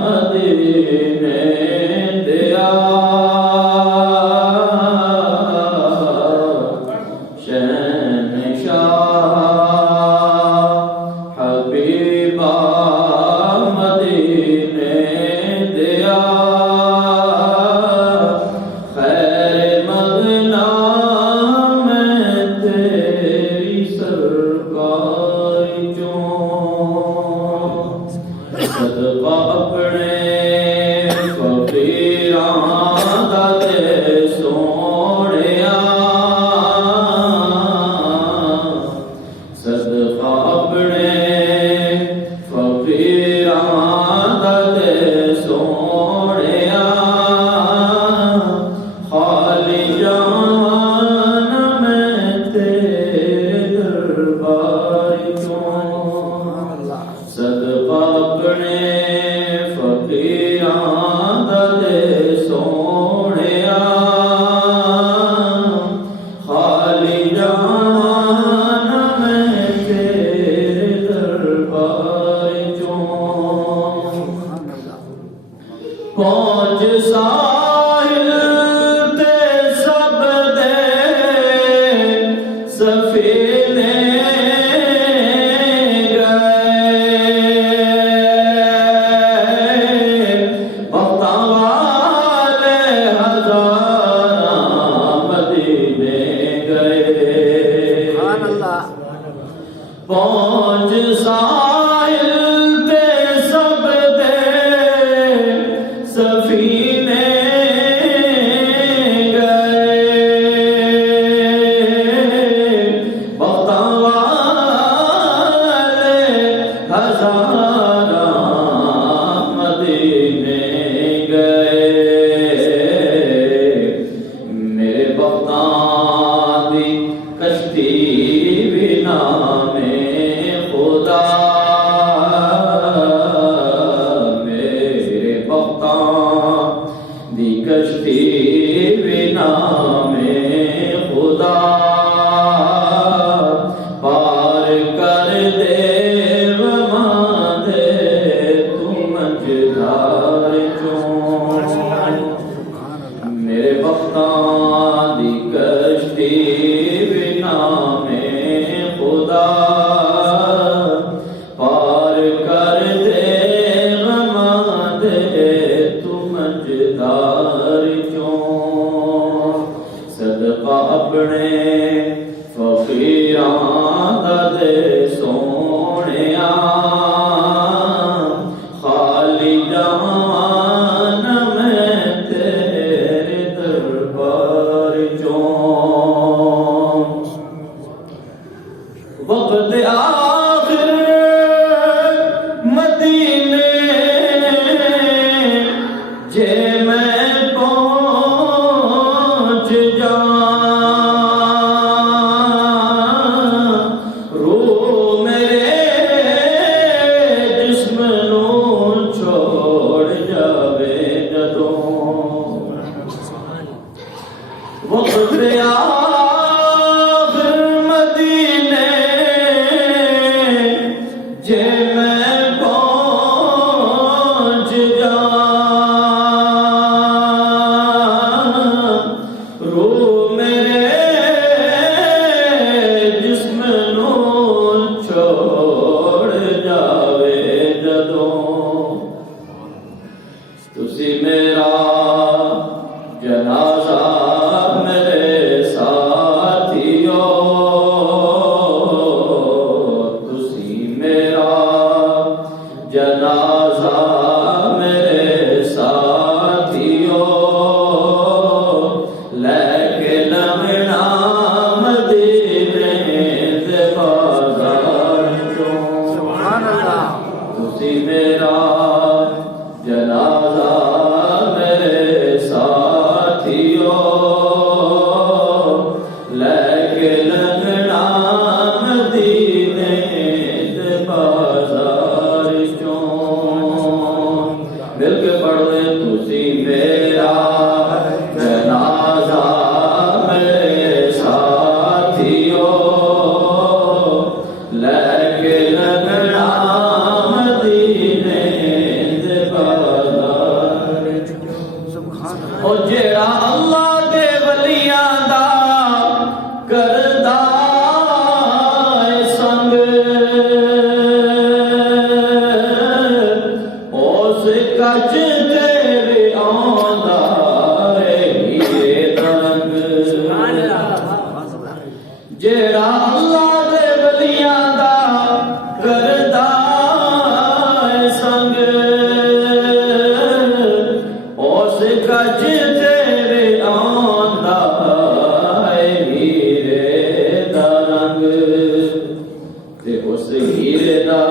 مدینے دیا شہنشاہ حبیبا مدینے دیا خیر مغنا میں تیری سرکار صدقہ اپنے فقیراں دا دے سونیا صدقہ اپنے فقیراں دا دے سونیا خالی جان میں تیرے دربار کیوں صدقہ اپنے فقیراں دا دے سونیا خالی جان میں تیرے دربار چوں پہنچ ساحل تے سب دے سفینے پہنچ ساحل تے سب دے سفینے گئے بختاں والے ہزاراں مدینے گئے میرے بختاں دی کشتی بھی نام خدا میرے بختاں دی کشتی بھی نام خدا پار کر دے وماں دے تو منجدار چوں میرے بختاں دی کشتی بھی نام خدا پار کر دے غماں دے تو منجدار چوں صدقہ اپنے فقیراں دا دے سونیا خالی جان میں تیرے دربار چوں وقت آخر مدینے جے میں پہنچ جاں روح میرے جسم نو چھوڑ جاوے جدوں وقت آخر مدینے جے میں پہنچ جاں روح میرے جسم نو چھوڑ جاوے جدوں تسی میرا جنازہ میرے ساتھیو تسی میرا جنازہ میرے ساتھیو لے کے لنگنا مدینے دے بازار چوں تسی میرا جنازہ میرے ساتھیو لے کے لنگنا مدینے دے بازار چوں مل کے پڑھ لے تسی میرا جنازہ میرے ساتھیو لے کے لنگنا مدینے کچ تیرے آندا ہے ہیرے دا رنگ جیڑا اللہ دے ولیاں دا کردا ہے سنگ اس کچ تیرے آندا ہے ہیرے دا رنگ تے اس ہیرے دا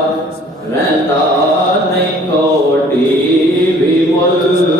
رہندا نہیں کوٹی بھی مل